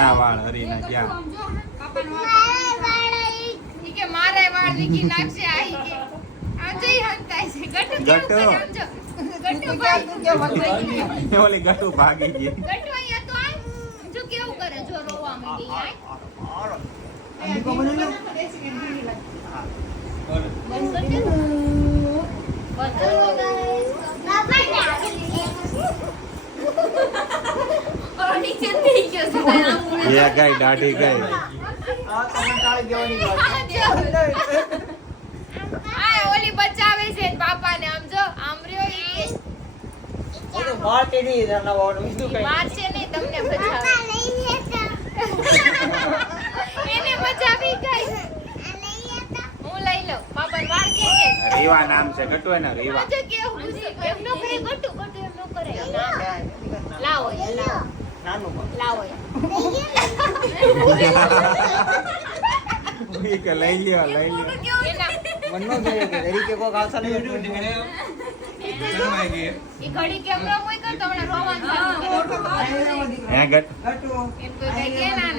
ક્યાં વાળ હરીના ક્યાં કે મારે વાળ લીકી નાખશે આઈ કે આ જઈ હંતાય છે ગટુ ઓલી ગટુ ભાગી ગઈ ગટુ અહીંયા તો આ જો કેવું કરે જો રોવા માંડી આય અંબિકો મને લો ये गई दाढ़ी गई આ તમે ટાળી દેવાની વાત આ ઓલી બચાવે છે પાપાને આમ જો આમ રહ્યો ઈ એ તો માર્કે ની ના વાળો બીજું કઈ મારશે નહીં તમને બચાવે એને બચાવી ગઈ હું લઈ લઉં પાપા વાળ કે રીવા નામ છે ગટુ એના રીવા જો કેવું એમ નો કરે ગટુ એમ નો કરે લાવો લાવો નાનું પણ લાવો કે લઈ લ્યો એના મનનો જોઈએ કે તરીકે કોઈ ખાસા નહીં ઈ ઘડી કેમ નો કોઈ કરતો હમણાં રોવાનું ચાલુ કરે હે ગટ ગટુ એમ તો કઈ કે ના